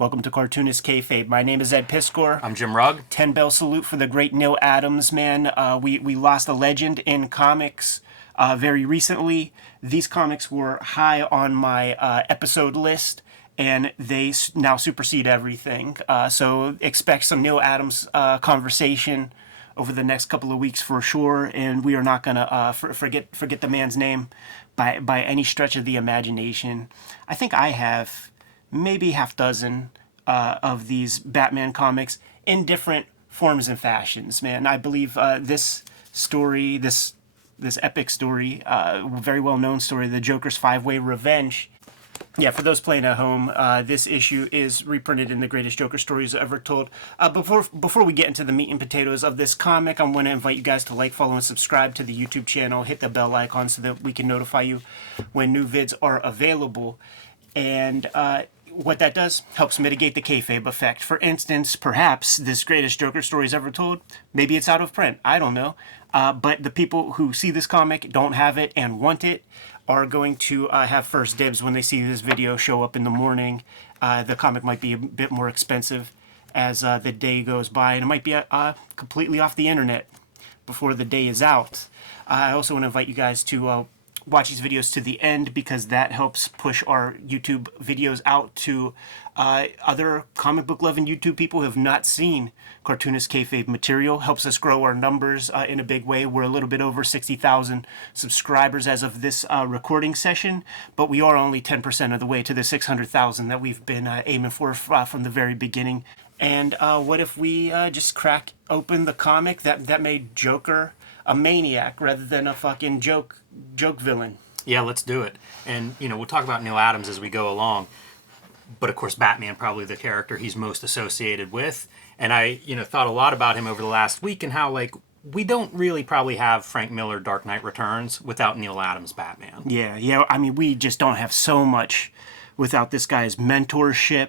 Welcome to Cartoonist Kayfabe. My name is Ed Piskor. I'm Jim Rugg. 10 bell salute for the great Neal Adams, man. We lost a legend in comics very recently. These comics were high on my episode list, and they now supersede everything. So expect some Neal Adams conversation over the next couple of weeks for sure, and we are not going to forget the man's name by any stretch of the imagination. I think I have maybe half dozen of these Batman comics in different forms and fashions, man. I believe this story, this epic story, very well-known story, the Joker's Five-Way Revenge. Yeah, for those playing at home, this issue is reprinted in the greatest Joker stories ever told. Before we get into the meat and potatoes of this comic, I'm going to invite you guys to like, follow, and subscribe to the YouTube channel. Hit the bell icon so that we can notify you when new vids are available. And what that does helps mitigate the kayfabe effect. For instance, perhaps this greatest Joker stories ever told, maybe it's out of print. I don't know. But the people who see this comic, don't have it, and want it, are going to have first dibs when they see this video show up in the morning. The comic might be a bit more expensive as the day goes by, and it might be completely off the internet before the day is out. I also want to invite you guys to watch these videos to the end, because that helps push our YouTube videos out to other comic book loving YouTube people who have not seen Cartoonist Kayfabe material. Helps us grow our numbers in a big way. We're a little bit over 60,000 subscribers as of this recording session, but we are only 10% of the way to the 600,000 that we've been aiming for from the very beginning. And what if we just crack open the comic that made Joker a maniac rather than a fucking joke villain? Yeah, let's do it. And, we'll talk about Neal Adams as we go along. But, of course, Batman, probably the character he's most associated with. And I, thought a lot about him over the last week and how, we don't really probably have Frank Miller Dark Knight Returns without Neal Adams Batman. Yeah. I mean, we just don't have so much without this guy's mentorship,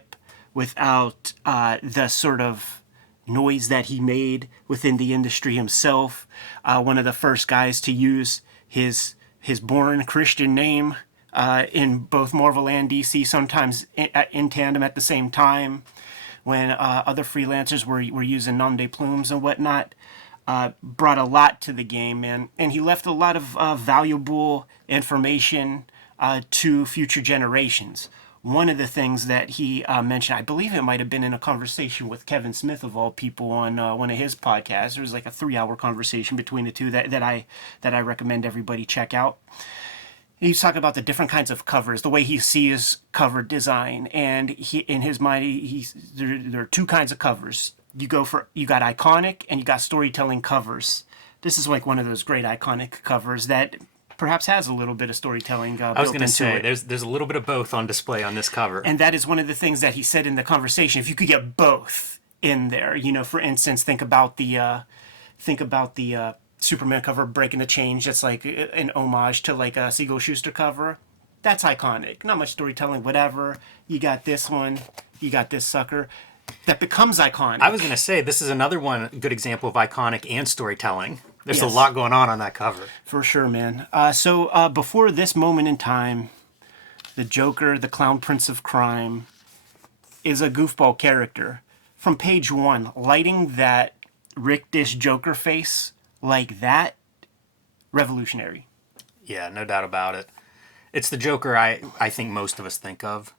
without the sort of noise that he made within the industry himself. One of the first guys to use his born Christian name in both Marvel and DC, sometimes in tandem at the same time, when other freelancers were using nom de plumes and whatnot. Brought a lot to the game, man. And he left a lot of valuable information to future generations. One of the things that he mentioned, I believe it might have been in a conversation with Kevin Smith, of all people, on one of his podcasts. There was like a 3-hour conversation between the two that I recommend everybody check out. He's talking about the different kinds of covers, the way he sees cover design, and he, in his mind, there are two kinds of covers. You got iconic and you got storytelling covers. This is like one of those great iconic covers that perhaps has a little bit of storytelling built into it. I was going to say, there's a little bit of both on display on this cover. And that is one of the things that he said in the conversation. If you could get both in there, for instance, think about the Superman cover, Breaking the Change. That's like an homage to like a Siegel Schuster cover. That's iconic. Not much storytelling, whatever. You got this one. You got this sucker. That becomes iconic. I was going to say, this is another good example of iconic and storytelling. There's a lot going on that cover. For sure, man. So before this moment in time, the Joker, the Clown Prince of Crime, is a goofball character. From page 1, lighting that Rick Dish Joker face like that, revolutionary. Yeah, no doubt about it. It's the Joker I think most of us think of.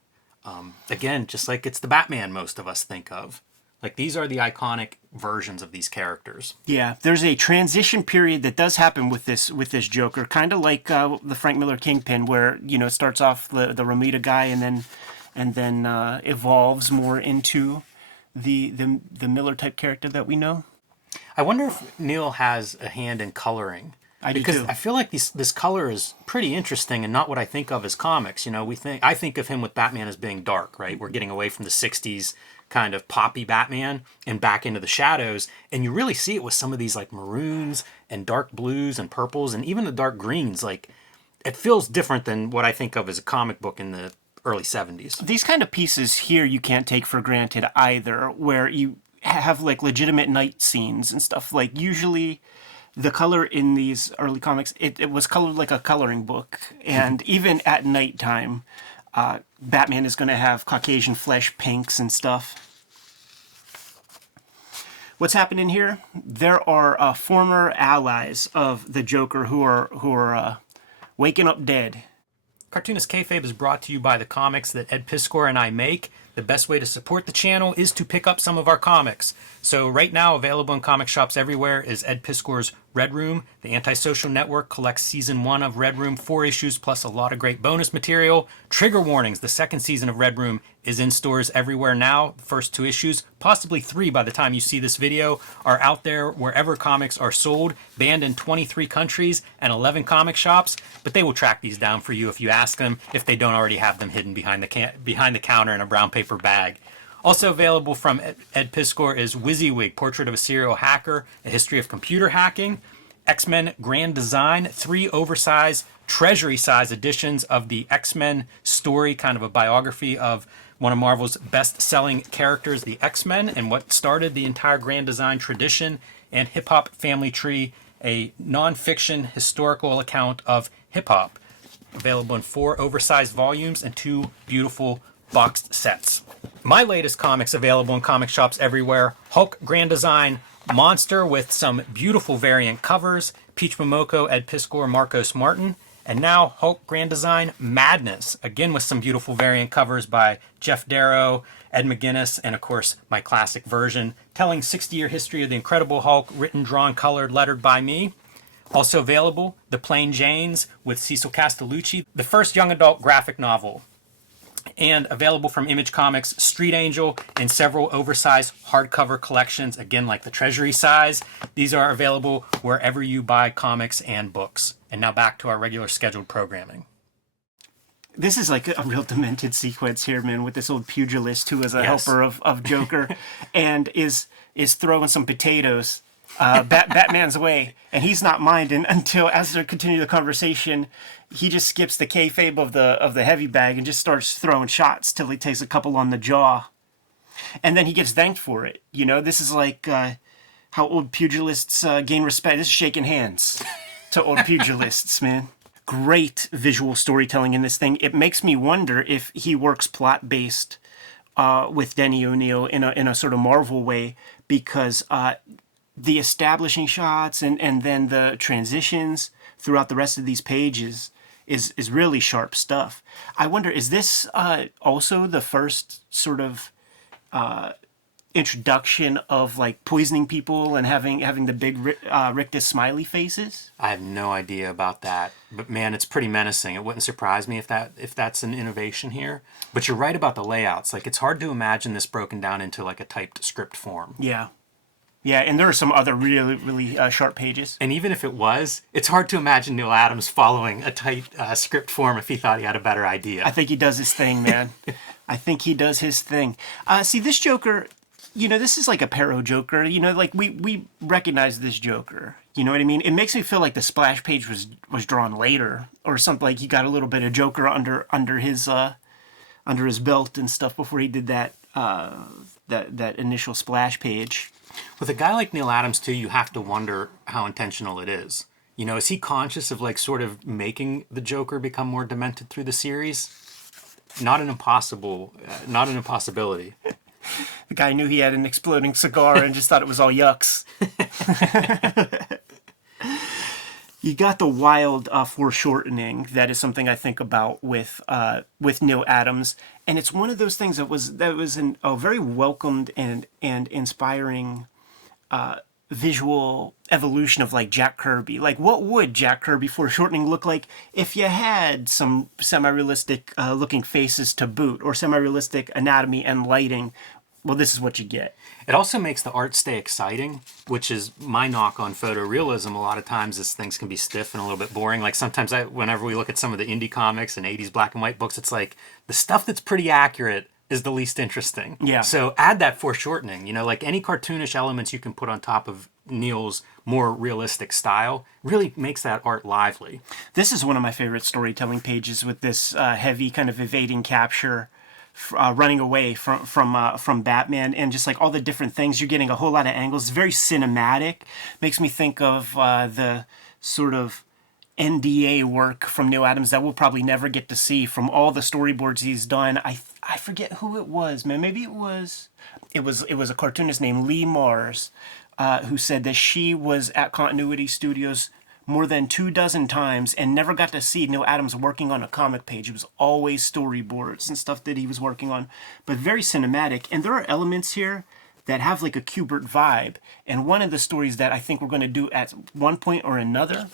Again, just like it's the Batman most of us think of. Like, these are the iconic versions of these characters. Yeah, there's a transition period that does happen with this Joker, kind of like the Frank Miller Kingpin, where it starts off the Romita guy and then evolves more into the Miller type character that we know. I wonder if Neal has a hand in coloring. Because I feel like this color is pretty interesting and not what I think of as comics. I think of him with Batman as being dark, right? We're getting away from the 60s kind of poppy Batman and back into the shadows. And you really see it with some of these like maroons and dark blues and purples and even the dark greens. Like, it feels different than what I think of as a comic book in the early 70s. These kind of pieces here you can't take for granted either, where you have like legitimate night scenes and stuff. Like, usually the color in these early comics, it was colored like a coloring book. And even at nighttime, Batman is going to have Caucasian flesh pinks and stuff. What's happening here? There are former allies of the Joker who are waking up dead. Cartoonist Kayfabe is brought to you by the comics that Ed Piskor and I make. The best way to support the channel is to pick up some of our comics. So right now, available in comic shops everywhere is Ed Piskor's Red Room. The Antisocial Network collects season 1 of Red Room, 4 issues, plus a lot of great bonus material. Trigger Warnings, the second season of Red Room, is in stores everywhere now. The first 2 issues, possibly 3 by the time you see this video, are out there wherever comics are sold, banned in 23 countries and 11 comic shops, but they will track these down for you if you ask them, if they don't already have them hidden behind the counter in a brown paper bag. Also available from Ed Piskor is WYSIWYG, Portrait of a Serial Hacker, A History of Computer Hacking, X-Men Grand Design, 3 oversized treasury-size editions of the X-Men story, kind of a biography of one of Marvel's best-selling characters, the X-Men, and what started the entire Grand Design tradition, and Hip Hop Family Tree, a non-fiction historical account of hip-hop, available in 4 oversized volumes and 2 beautiful boxed sets. My latest comics available in comic shops everywhere: Hulk Grand Design Monster with some beautiful variant covers, Peach Momoko, Ed Piskor, Marcos Martin, and now Hulk Grand Design Madness, again with some beautiful variant covers by Jeff Darrow, Ed McGuinness, and of course my classic version, telling 60-year history of the Incredible Hulk, written, drawn, colored, lettered by me. Also available, The Plain Janes with Cecil Castellucci, the first young adult graphic novel. And available from Image Comics, Street Angel, and several oversized hardcover collections, again like the Treasury size. These are available wherever you buy comics and books. And now back to our regular scheduled programming. This is like a real demented sequence here, man, with this old pugilist who is a helper of Joker and is throwing some potatoes Batman's way, and he's not minding until, as they continue the conversation, he just skips the kayfabe of the heavy bag and just starts throwing shots till he takes a couple on the jaw, and then he gets thanked for it. You know, this is like how old pugilists gain respect. This is shaking hands to old pugilists, man. Great visual storytelling in this thing. It makes me wonder if he works plot-based with Denny O'Neil in a sort of Marvel way, because the establishing shots and then the transitions throughout the rest of these pages is really sharp stuff. I wonder, is this also the first sort of introduction of like poisoning people and having the big rictus smiley faces? I have no idea about that, but man, it's pretty menacing. It wouldn't surprise me if that's an innovation here. But you're right about the layouts. Like, it's hard to imagine this broken down into like a typed script form. Yeah. Yeah, and there are some other really, really sharp pages. And even if it was, it's hard to imagine Neal Adams following a tight script form if he thought he had a better idea. I think he does his thing, man. I think he does his thing. See, this Joker, you know, this is like a Perot Joker. You know, like we recognize this Joker. You know what I mean? It makes me feel like the splash page was drawn later or something. Like he got a little bit of Joker under his belt and stuff before he did that initial splash page. With a guy like Neal Adams, too, you have to wonder how intentional it is. You know, is he conscious of, like, sort of making the Joker become more demented through the series? Not an impossibility. The guy knew he had an exploding cigar and just thought it was all yucks. You got the wild foreshortening. That is something I think about with Neal Adams, and it's one of those things that was a very welcomed and inspiring visual evolution of like Jack Kirby. Like, what would Jack Kirby foreshortening look like if you had some semi-realistic looking faces to boot, or semi-realistic anatomy and lighting? Well, this is what you get. It also makes the art stay exciting, which is my knock on photorealism. A lot of times these things can be stiff and a little bit boring. Like sometimes whenever we look at some of the indie comics and 80s black and white books, it's like the stuff that's pretty accurate is the least interesting. Yeah. So add that foreshortening. You know, like any cartoonish elements you can put on top of Neal's more realistic style really makes that art lively. This is one of my favorite storytelling pages with this heavy kind of evading capture. Running away from Batman, and just like all the different things, you're getting a whole lot of angles. It's very cinematic. Makes me think of the sort of NDA work from Neal Adams that we'll probably never get to see from all the storyboards he's done. I forget who it was, man. Maybe it was a cartoonist named Lee Mars, who said that she was at Continuity Studios more than 24 times and never got to see Neal Adams working on a comic page. It was always storyboards and stuff that he was working on, but very cinematic. And there are elements here that have like a Kubert vibe. And one of the stories that I think we're going to do at one point or another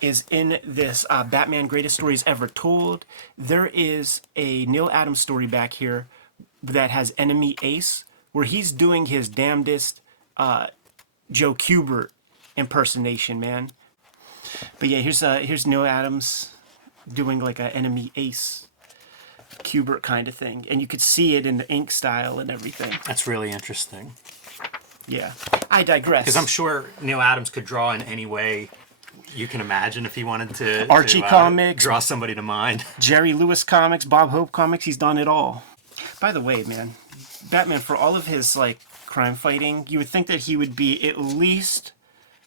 is in this Batman Greatest Stories Ever Told. There is a Neal Adams story back here that has Enemy Ace, where he's doing his damnedest Joe Kubert impersonation, man. But yeah, here's Neal Adams doing like an Enemy Ace Kubert kind of thing, and you could see it in the ink style and everything. That's really interesting. Yeah, I digress. Because I'm sure Neal Adams could draw in any way you can imagine if he wanted to. Archie comics, draw somebody to mind. Jerry Lewis comics, Bob Hope comics. He's done it all. By the way, man, Batman, for all of his like crime fighting, you would think that he would be at least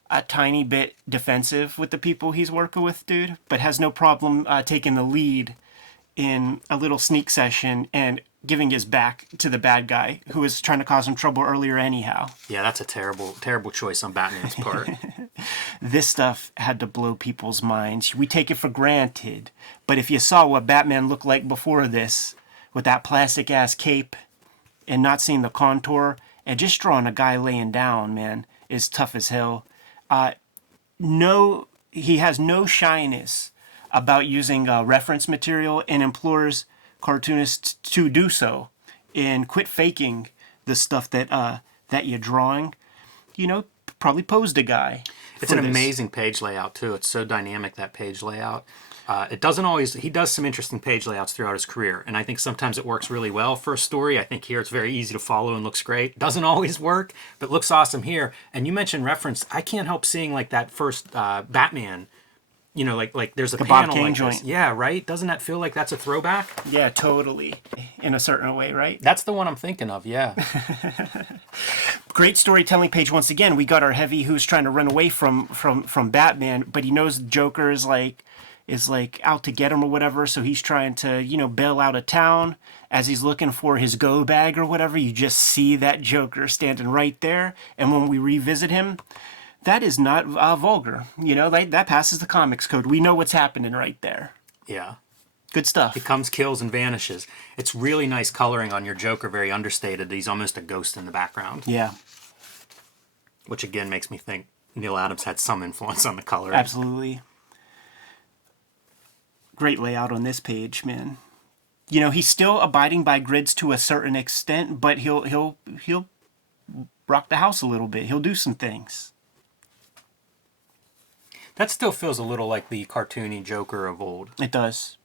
a tiny bit defensive with the people he's working with, dude, but has no problem taking the lead in a little sneak session and giving his back to the bad guy who was trying to cause him trouble earlier anyhow. Yeah, that's a terrible, terrible choice on Batman's part. This stuff had to blow people's minds. We take it for granted, but if you saw what Batman looked like before this, with that plastic-ass cape and not seeing the contour, and just drawing a guy laying down, man, is tough as hell. He has no shyness about using reference material and implores cartoonists to do so and quit faking the stuff that you're drawing. You know, probably posed a guy. It's an amazing page layout too. It's so dynamic, that page layout. It doesn't always. He does some interesting page layouts throughout his career, and I think sometimes it works really well for a story. I think here it's very easy to follow and looks great. Doesn't always work, but looks awesome here. And you mentioned reference. I can't help seeing like that first Batman. You know, like there's a the panel Bob Kane like joint. this. Yeah, right. Doesn't that feel like that's a throwback? Yeah, totally. In a certain way, right? That's the one I'm thinking of. Yeah. Great storytelling page once again. We got our heavy who's trying to run away from Batman, but he knows Joker is like out to get him or whatever, so he's trying to, bail out of town. As he's looking for his go bag or whatever, you just see that Joker standing right there. And when we revisit him, that is not vulgar. That passes the comics code. We know what's happening right there. Yeah. Good stuff. He comes, kills, and vanishes. It's really nice coloring on your Joker, very understated. He's almost a ghost in the background. Yeah. Which again makes me think Neal Adams had some influence on the coloring. Absolutely. Great layout on this page, man. He's still abiding by grids to a certain extent, but he'll rock the house a little bit. He'll do some things. That still feels a little like the cartoony Joker of old. It does.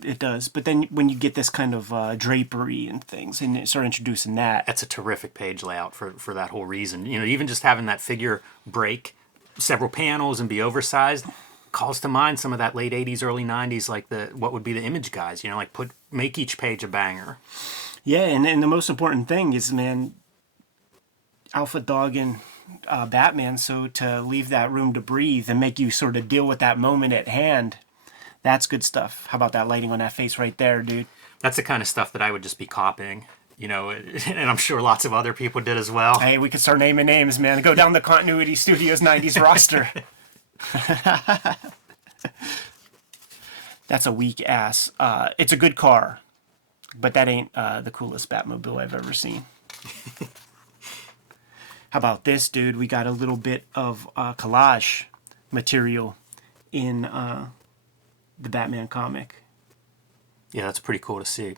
But then when you get this kind of drapery and things, and start introducing that. That's a terrific page layout for that whole reason. Even just having that figure break several panels and be oversized calls to mind some of that late 80s, early 90s, like what would be the Image guys, make each page a banger. Yeah, and the most important thing is, man, Alpha Dog and Batman, so to leave that room to breathe and make you sort of deal with that moment at hand, that's good stuff. How about that lighting on that face right there, dude? That's the kind of stuff that I would just be copying, and I'm sure lots of other people did as well. Hey, we could start naming names, man. Go down the Continuity Studios 90s roster. That's a weak ass. It's a good car, but that ain't the coolest Batmobile I've ever seen. How about this, dude? We got a little bit of collage material in the Batman comic. Yeah, that's pretty cool to see. I'm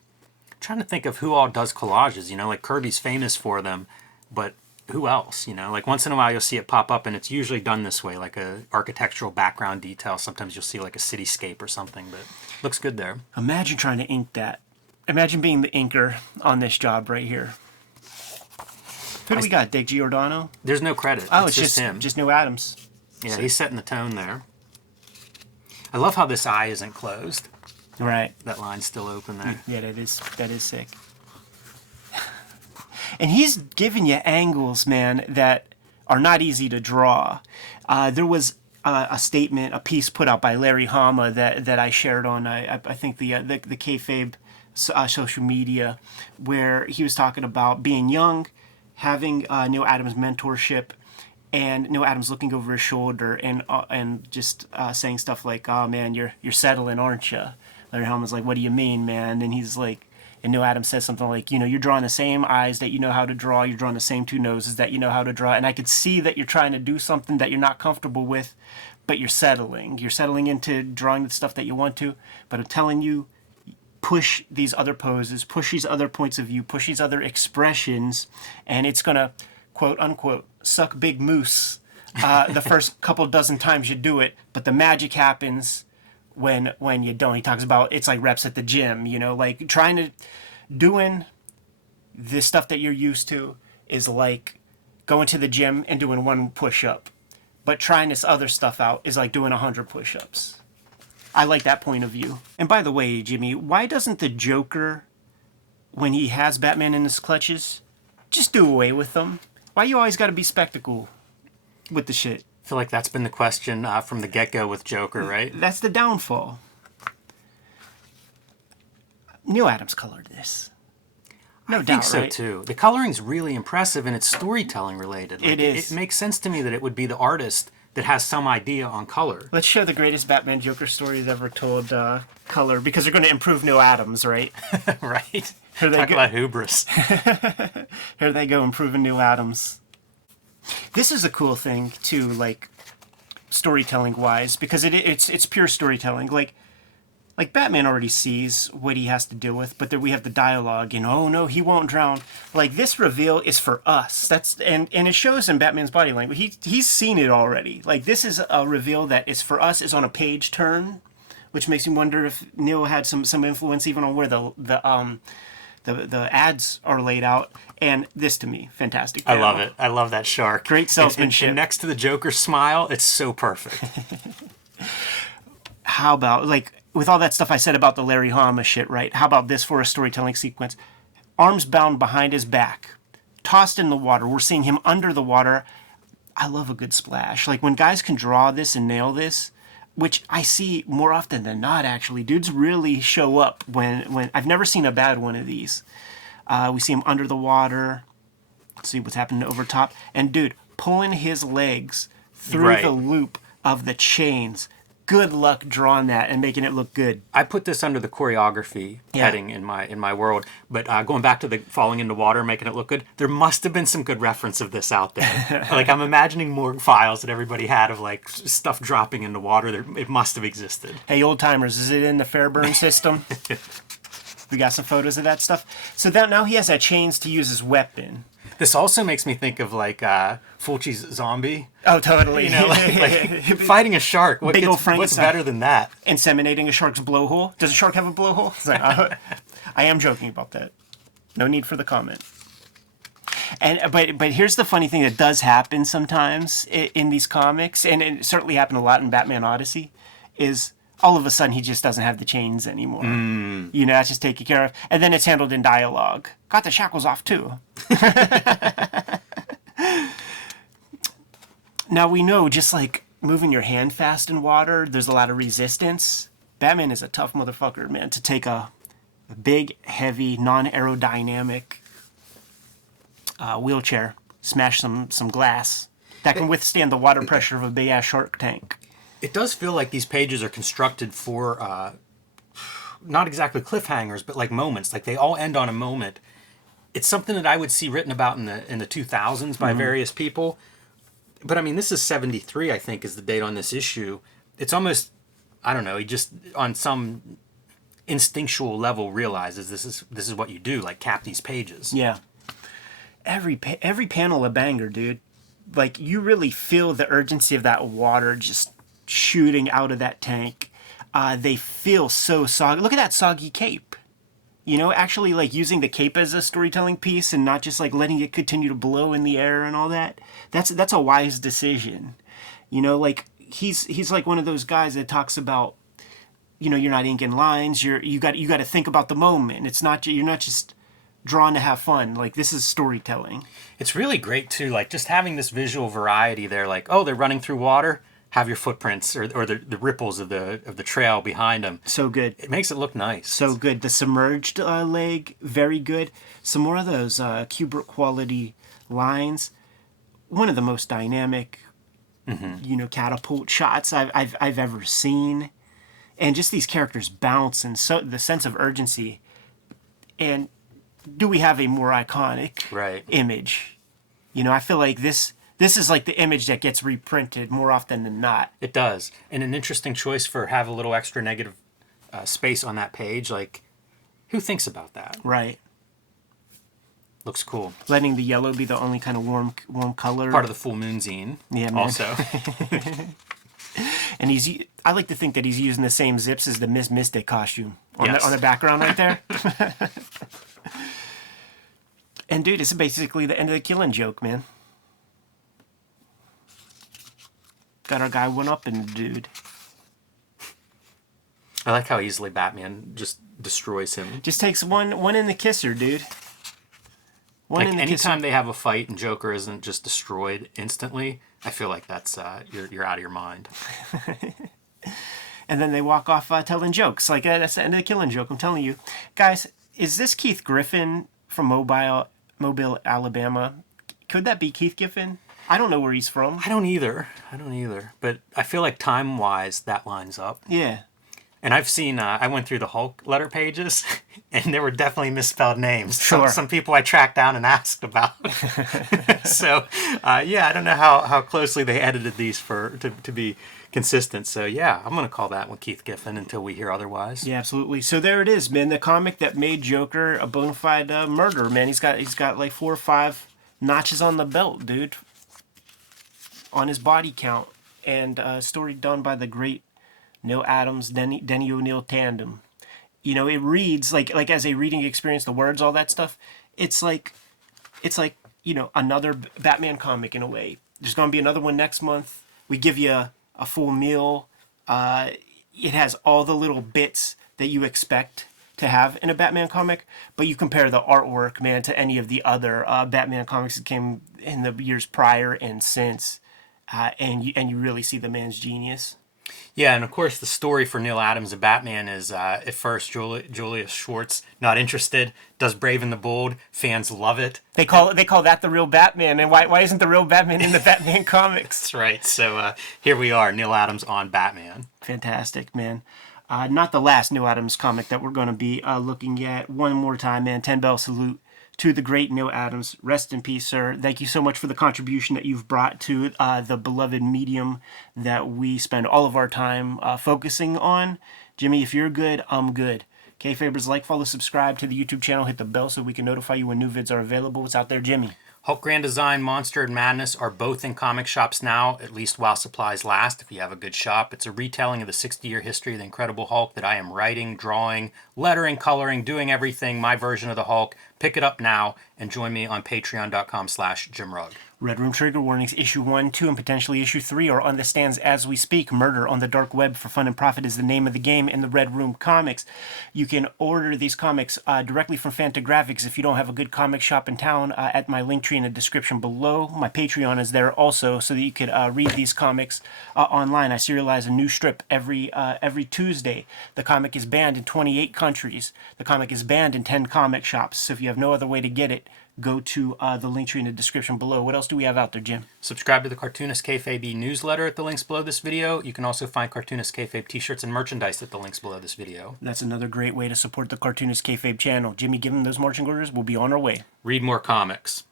trying to think of who all does collages. Like Kirby's famous for them, but who else? Like once in a while you'll see it pop up, and it's usually done this way, like a architectural background detail. Sometimes you'll see like a cityscape or something, but looks good there. Imagine trying to ink that. Imagine being the inker on this job right here. Who do we got? Dick Giordano? There's no credit. Oh, it's just him. Just Neal Adams. Yeah, he's setting the tone there. I love how this eye isn't closed. Right. That line's still open there. Yeah, that is sick. And he's giving you angles, man, that are not easy to draw. There was a statement, a piece put out by Larry Hama that I shared on I think the Kayfabe social media, where he was talking about being young, having Neal Adams' mentorship, and Neal Adams looking over his shoulder and just saying stuff like, "Oh man, you're settling, aren't you?" Larry Hama's like, "What do you mean, man?" And he's like, and Neal Adams says something like, "You're drawing the same eyes that you know how to draw. You're drawing the same two noses that you know how to draw. And I could see that you're trying to do something that you're not comfortable with, but you're settling. You're settling into drawing the stuff that you want to. But I'm telling you, push these other poses, push these other points of view, push these other expressions, and it's going to, quote unquote, suck big moose the first couple dozen times you do it. But the magic happens when you don't." He talks about it's like reps at the gym, like doing the stuff that you're used to is like going to the gym and doing one push-up, but trying this other stuff out is like doing 100 push-ups. I like that point of view. And by the way, Jimmy, why doesn't the Joker, when he has Batman in his clutches, just do away with them? Why you always got to be spectacle with the shit? I feel like that's been the question from the get-go with Joker, right? That's the downfall. Neal Adams colored this. No doubt, think so right? too. The coloring's really impressive, and it's storytelling related. It is. It makes sense to me that it would be the artist that has some idea on color. Let's show the greatest Batman Joker stories ever told color, because they're going to improve Neal Adams, right? Right. Here they Talk go. about hubris. Here they go, improving Neal Adams. This is a cool thing too, like storytelling wise, because it's pure storytelling. Like Batman already sees what he has to deal with, but then we have the dialogue, oh no, he won't drown. Like, this reveal is for us. And it shows in Batman's body language. He's seen it already. Like, this is a reveal that is for us, is on a page turn, which makes me wonder if Neal had some influence even on where the ads are laid out. And this, to me, fantastic panel. I love it. I love that shark. Great salesmanship. And next to the Joker's smile, it's so perfect. How about, like, with all that stuff I said about the Larry Hama shit, right? How about this for a storytelling sequence? Arms bound behind his back, tossed in the water. We're seeing him under the water. I love a good splash. Like, when guys can draw this and nail this, which I see more often than not, actually. Dudes really show up when I've never seen a bad one of these. We see him under the water. Let's see what's happening over top. And, dude, pulling his legs through the loop of the chains. Good luck drawing that and making it look good. I put this under the choreography heading in my world, but going back to the falling into water, making it look good, there must have been some good reference of this out there. Like, I'm imagining more files that everybody had of like stuff dropping into water. It must have existed. Hey, old timers, is it in the Fairburn system? We got some photos of that stuff. So now he has that chains to use as weapon. This also makes me think of like Fulci's Zombie. Oh, totally. Like fighting a shark. Big old Frankenstein. What's better than that? Inseminating a shark's blowhole. Does a shark have a blowhole? It's like, I am joking about that. No need for the comment. But here's the funny thing that does happen sometimes in these comics, and it certainly happened a lot in Batman Odyssey, is all of a sudden he just doesn't have the chains anymore. That's just taken care of. And then it's handled in dialogue. Got the shackles off too. Now we know, just like moving your hand fast in water, there's a lot of resistance. Batman is a tough motherfucker, man, to take a big, heavy, non-aerodynamic wheelchair, smash some glass that can withstand the water pressure of a big-ass shark tank. It does feel like these pages are constructed for not exactly cliffhangers, but like moments. Like, they all end on a moment. It's something that I would see written about in the 2000s by various people. But I mean, this is 73, I think, is the date on this issue. It's almost, I don't know, he just on some instinctual level realizes this is what you do, like cap these pages. Yeah. Every panel a banger, dude. Like, you really feel the urgency of that water just shooting out of that tank. They feel so soggy. Look at that soggy cape. Actually, like, using the cape as a storytelling piece and not just like letting it continue to blow in the air and all that. That's a wise decision. Like, he's like one of those guys that talks about, you're not inking lines. You got to think about the moment. It's not, you're not just drawn to have fun. Like, this is storytelling. It's really great too, like just having this visual variety there. Like, oh, they're running through water. have your footprints or the ripples of the trail behind them. So good. It makes it look nice. So good. The submerged leg, very good. Some more of those Kubrick quality lines. One of the most dynamic, catapult shots I've ever seen. And just these characters bounce and so the sense of urgency. And do we have a more iconic image? I feel like this is like the image that gets reprinted more often than not. It does. And an interesting choice for have a little extra negative space on that page. Like, who thinks about that? Right. Looks cool. Letting the yellow be the only kind of warm color. Part of the full moon zine. Yeah, man. Also. And I like to think that he's using the same zips as the Miss Mystic costume on Yes. the background right there. And dude, it's basically the end of the Killing Joke, man. Got our guy one up and dude. I like how easily Batman just destroys him. Just takes one in the kisser, dude. Like anytime they have a fight and Joker isn't just destroyed instantly, I feel like that's you're out of your mind. And then they walk off telling jokes. Like that's the end of the Killing Joke. I'm telling you, guys. Is this Keith Griffin from Mobile, Alabama? Could that be Keith Griffin? I don't know where he's from. I don't either. But I feel like time-wise, that lines up. Yeah. And I've seen, I went through the Hulk letter pages, and there were definitely misspelled names. Sure. Some people I tracked down and asked about. So, I don't know how closely they edited these to be consistent. So, yeah, I'm going to call that one Keith Giffen until we hear otherwise. Yeah, absolutely. So there it is, man. The comic that made Joker a bona fide murderer, man. He's got like 4 or 5 notches on the belt, dude, on his body count. And a story done by the great Neal Adams, Denny O'Neil tandem. It reads like as a reading experience, the words, all that stuff. It's like another Batman comic in a way. There's going to be another one next month. We give you a full meal. It has all the little bits that you expect to have in a Batman comic, but you compare the artwork, man, to any of the other Batman comics that came in the years prior and since, and you really see the man's genius. Yeah, and of course the story for Neal Adams of Batman is at first Julius Schwartz not interested, does Brave and the Bold, fans love it. They call that the real Batman, and why isn't the real Batman in the Batman comics? That's right. So here we are, Neal Adams on Batman. Fantastic, man. Not the last Neal Adams comic that we're going to be looking at. One more time, man. 10 bell salute to the great Neal Adams. Rest in peace, sir. Thank you so much for the contribution that you've brought to the beloved medium that we spend all of our time focusing on. Jimmy, if you're good, I'm good. Kayfabers, like, follow, subscribe to the YouTube channel. Hit the bell so we can notify you when new vids are available. What's out there, Jimmy? Hulk Grand Design, Monster, and Madness are both in comic shops now, at least while supplies last, if you have a good shop. It's a retelling of the 60-year history of the Incredible Hulk that I am writing, drawing, lettering, coloring, doing everything, my version of the Hulk. Pick it up now and join me on patreon.com/JimRugg. Red Room trigger warnings, issue 1, 2, and potentially issue 3 are on the stands as we speak. Murder on the Dark Web for Fun and Profit is the name of the game in the Red Room comics. You can order these comics directly from Fantagraphics if you don't have a good comic shop in town at my link tree in the description below. My Patreon is there also so that you could read these comics online. I serialize a new strip every Tuesday. The comic is banned in 28 countries. The comic is banned in 10 comic shops. So if you have no other way to get it, go to the link tree in the description below. What else do we have out there, Jim? Subscribe to the Cartoonist Kayfabe newsletter at the links below this video. You can also find Cartoonist Kayfabe t-shirts and merchandise at the links below this video. That's another great way to support the Cartoonist Kayfabe channel. Jimmy, give them those marching orders. We'll be on our way. Read more comics.